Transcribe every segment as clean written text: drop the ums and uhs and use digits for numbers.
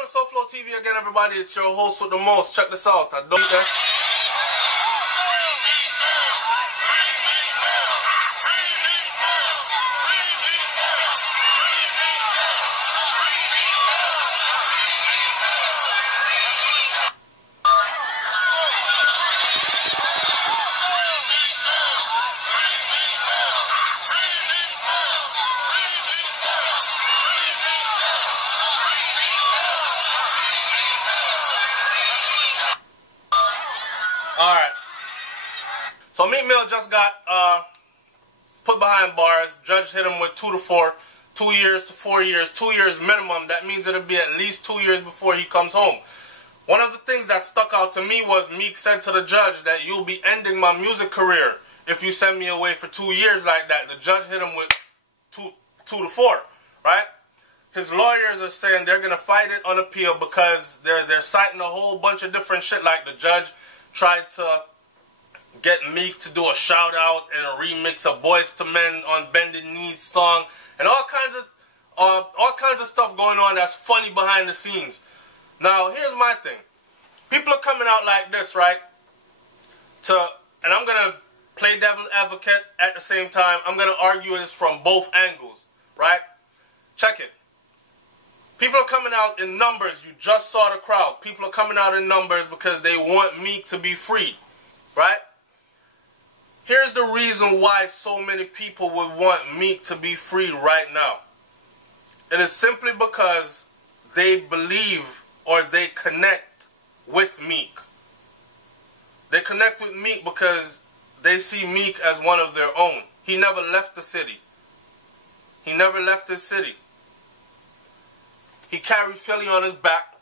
Welcome to SouFLoTV again, everybody. It's your host with the most. Check this out. I don't that. Alright, so Meek Mill just got put behind bars. Judge hit him with 2 to 4, 2 years to 4 years, 2 years minimum. That means it'll be at least 2 years before he comes home. One of the things that stuck out to me was Meek said to the judge that you'll be ending my music career if you send me away for 2 years like that. The judge hit him with 2 to 4, right? His lawyers are saying they're going to fight it on appeal because they're citing a whole bunch of different shit, like the judge tried to get Meek to do a shout out and a remix of Boys to Men on Bended Knees song, and all kinds of stuff going on that's funny behind the scenes. Now here's my thing. People are coming out like this, right? And I'm gonna play devil advocate at the same time. I'm gonna argue this from both angles, right? Check it. People are coming out in numbers. You just saw the crowd. People are coming out in numbers because they want Meek to be freed, right? Here's the reason why so many people would want Meek to be freed right now. It is simply because they believe or they connect with Meek. They connect with Meek because they see Meek as one of their own. He never left the city. He never left his city. He carried Philly on his back.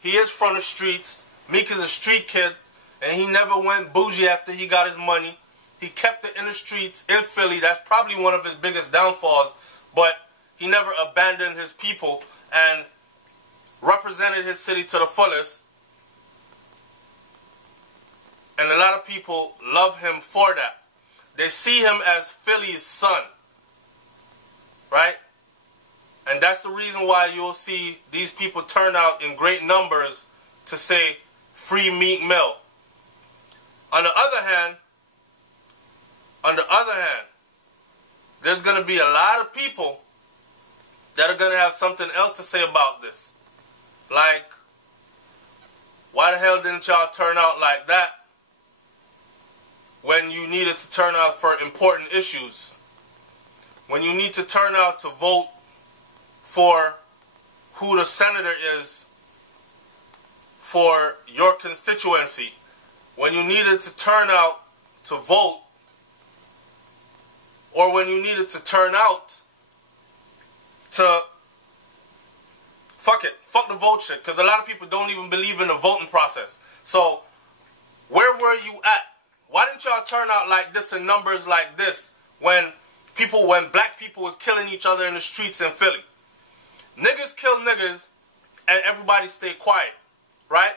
He is from the streets. Meek is a street kid, and he never went bougie after he got his money. He kept it in the streets in Philly. That's probably one of his biggest downfalls, but he never abandoned his people and represented his city to the fullest. And a lot of people love him for that. They see him as Philly's son, right? And that's the reason why you'll see these people turn out in great numbers to say, free Meek Mill. On the other hand, there's going to be a lot of people that are going to have something else to say about this. Like, why the hell didn't y'all turn out like that when you needed to turn out for important issues? When you need to turn out to vote for who the senator is for your constituency, when you needed to turn out to vote, or when you needed to turn out to fuck the vote shit, because a lot of people don't even believe in the voting process. So where were you at? Why didn't y'all turn out like this in numbers like this when black people was killing each other in the streets in Philly? Niggas kill niggas and everybody stay quiet, right?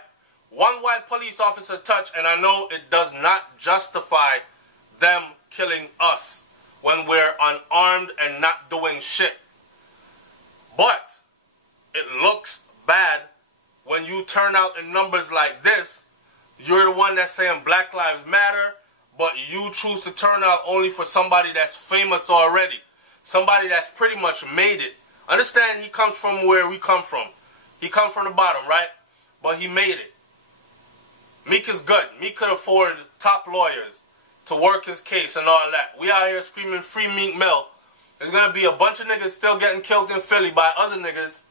One white police officer touch, and I know it does not justify them killing us when we're unarmed and not doing shit. But it looks bad when you turn out in numbers like this. You're the one that's saying Black Lives Matter, but you choose to turn out only for somebody that's famous already. Somebody that's pretty much made it. Understand, he comes from where we come from. He comes from the bottom, right? But he made it. Meek is good. Meek could afford top lawyers to work his case and all that. We out here screaming free Meek Mill. There's going to be a bunch of niggas still getting killed in Philly by other niggas.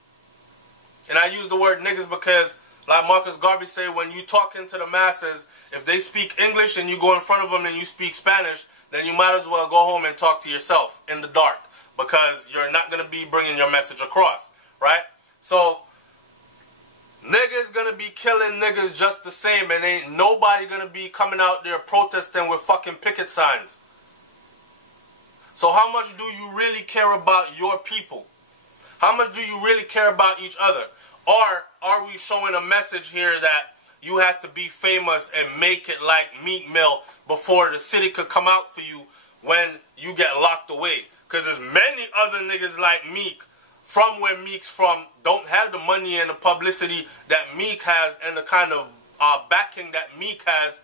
And I use the word niggas because, like Marcus Garvey say, when you talking to the masses, if they speak English and you go in front of them and you speak Spanish, then you might as well go home and talk to yourself in the dark, because you're not going to be bringing your message across, right? So, niggas going to be killing niggas just the same, and ain't nobody going to be coming out there protesting with fucking picket signs. So how much do you really care about your people? How much do you really care about each other? Or are we showing a message here that you have to be famous and make it like Meek Mill before the city could come out for you when you get locked away? Because there's many other niggas like Meek from where Meek's from don't have the money and the publicity that Meek has and the kind of backing that Meek has,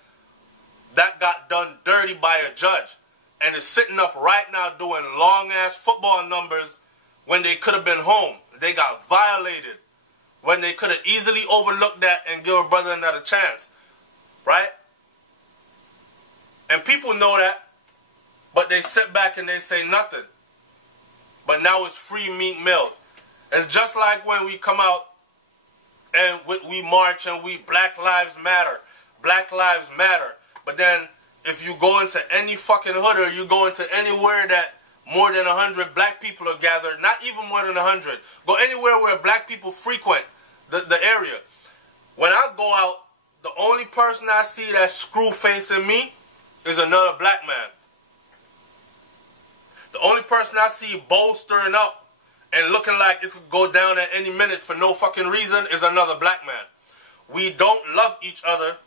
that got done dirty by a judge and is sitting up right now doing long-ass football numbers when they could have been home. They got violated when they could have easily overlooked that and give a brother another chance, right? And people know that, but they sit back and they say nothing. But now it's free Meek Mill. It's just like when we come out and we march and we Black Lives Matter. Black Lives Matter. But then if you go into any fucking hood or you go into anywhere that more than 100 black people are gathered, not even more than 100, go anywhere where black people frequent the area. When I go out, the only person I see that's screw facing me is another black man. The only person I see bolstering up and looking like it could go down at any minute for no fucking reason is another black man. We don't love each other.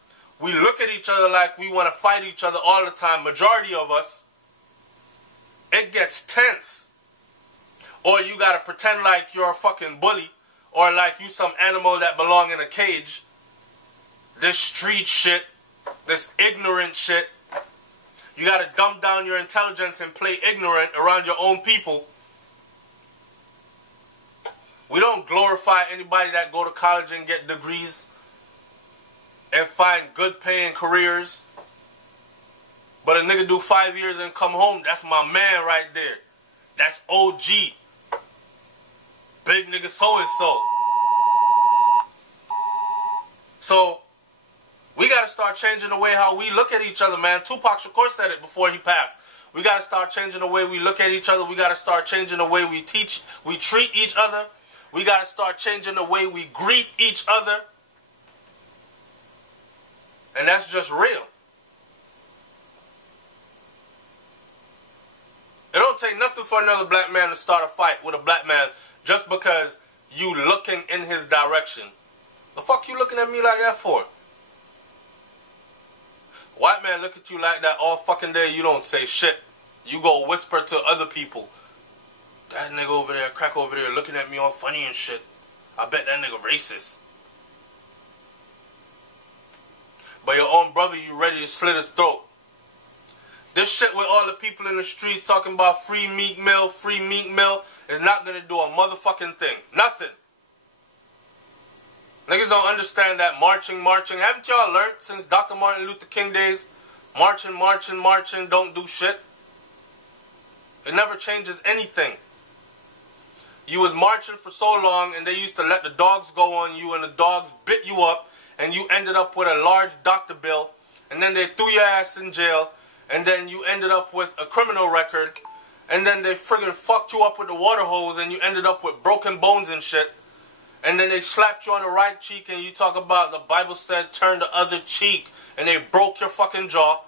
We look at each other like we want to fight each other all the time. Majority of us, it gets tense. Or you got to pretend like you're a fucking bully or like you some animal that belong in a cage. This street shit, this ignorant shit. You got to dumb down your intelligence and play ignorant around your own people. We don't glorify anybody that go to college and get degrees and find good paying careers. But a nigga do 5 years and come home, that's my man right there. That's OG. Big nigga so-and-so. So, we got to start changing the way how we look at each other, man. Tupac Shakur said it before he passed. We got to start changing the way we look at each other. We got to start changing the way we treat each other. We got to start changing the way we greet each other. And that's just real. It don't take nothing for another black man to start a fight with a black man just because you looking in his direction. The fuck you looking at me like that for? White man look at you like that all fucking day, you don't say shit. You go whisper to other people. That nigga over there, crack over there, looking at me all funny and shit. I bet that nigga racist. But your own brother, you ready to slit his throat. This shit with all the people in the streets talking about free Meek Mill is not going to do a motherfucking thing. Nothing. Niggas don't understand that marching. Haven't y'all learned since Dr. Martin Luther King days? Marching, don't do shit. It never changes anything. You was marching for so long and they used to let the dogs go on you and the dogs bit you up and you ended up with a large doctor bill and then they threw your ass in jail and then you ended up with a criminal record and then they friggin' fucked you up with the water hose and you ended up with broken bones and shit. And then they slapped you on the right cheek and you talk about the Bible said turn the other cheek and they broke your fucking jaw.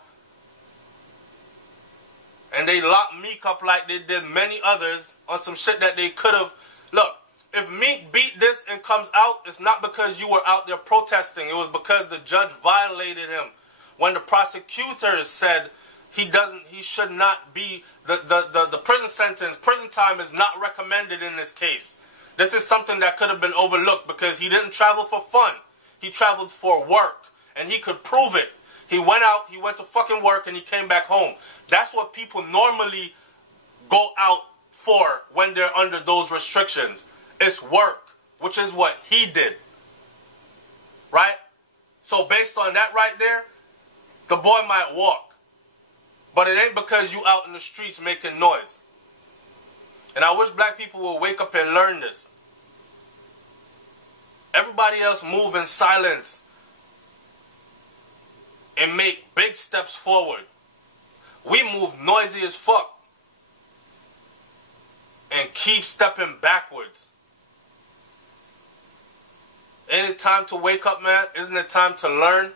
And they locked Meek up like they did many others on some shit that they could have. Look, if Meek beat this and comes out, it's not because you were out there protesting. It was because the judge violated him. When the prosecutors said he should not be, the prison sentence, prison time is not recommended in this case. This is something that could have been overlooked because he didn't travel for fun. He traveled for work. And he could prove it. He went out, he went to fucking work, and he came back home. That's what people normally go out for when they're under those restrictions. It's work, which is what he did. Right? So based on that right there, the boy might walk. But it ain't because you out in the streets making noise. And I wish black people will wake up and learn this. Everybody else move in silence and make big steps forward. We move noisy as fuck and keep stepping backwards. Ain't it time to wake up, man? Isn't it time to learn?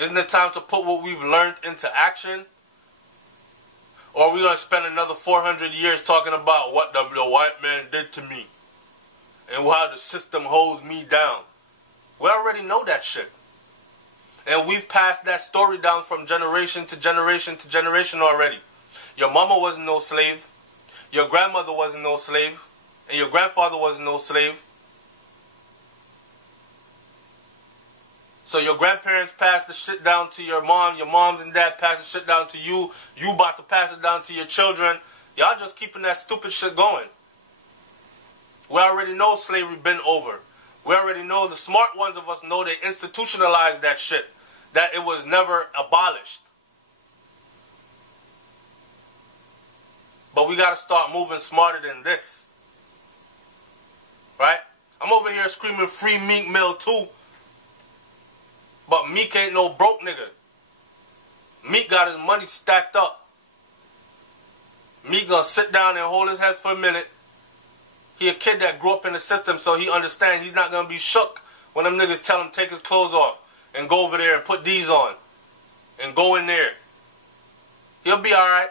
Isn't it time to put what we've learned into action? Or are we going to spend another 400 years talking about what the white man did to me and how the system holds me down? We already know that shit. And we've passed that story down from generation to generation to generation already. Your mama wasn't no slave. Your grandmother wasn't no slave. and your grandfather wasn't no slave. So your grandparents passed the shit down to your moms and dad passed the shit down to you. You about to pass it down to your children. Y'all just keeping that stupid shit going. We already know slavery been over. We already know, the smart ones of us know they institutionalized that shit. That it was never abolished. But we got to start moving smarter than this. Right? I'm over here screaming free Meek Mill too. But Meek ain't no broke nigga. Meek got his money stacked up. Meek gonna sit down and hold his head for a minute. He a kid that grew up in the system, so he understands he's not gonna be shook when them niggas tell him take his clothes off and go over there and put these on and go in there. He'll be alright.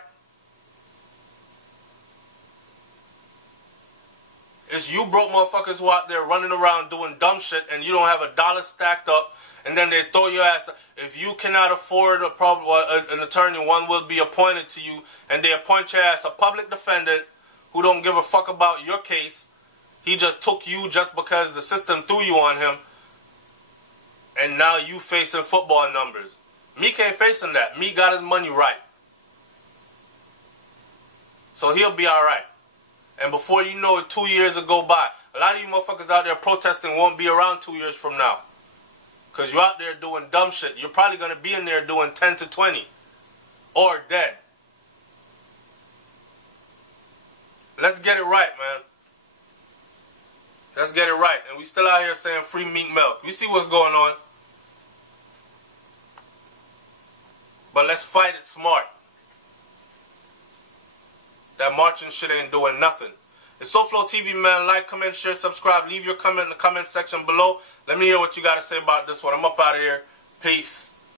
It's you broke motherfuckers who out there running around doing dumb shit and you don't have $1 stacked up, and then they throw your ass. If you cannot afford an attorney, one will be appointed to you, and they appoint your ass a public defendant who don't give a fuck about your case. He just took you just because the system threw you on him, and now you facing football numbers. Meek ain't facing that. Meek got his money right. So he'll be alright. And before you know it, 2 years will go by. A lot of you motherfuckers out there protesting won't be around 2 years from now. Because you're out there doing dumb shit. You're probably going to be in there doing 10 to 20. Or dead. Let's get it right, man. Let's get it right. And we still out here saying free Meek Mill. We see what's going on. But let's fight it smart. That marching shit ain't doing nothing. It's SouFLoTV, man. Like, comment, share, subscribe. Leave your comment in the comment section below. Let me hear what you got to say about this one. I'm up out of here. Peace.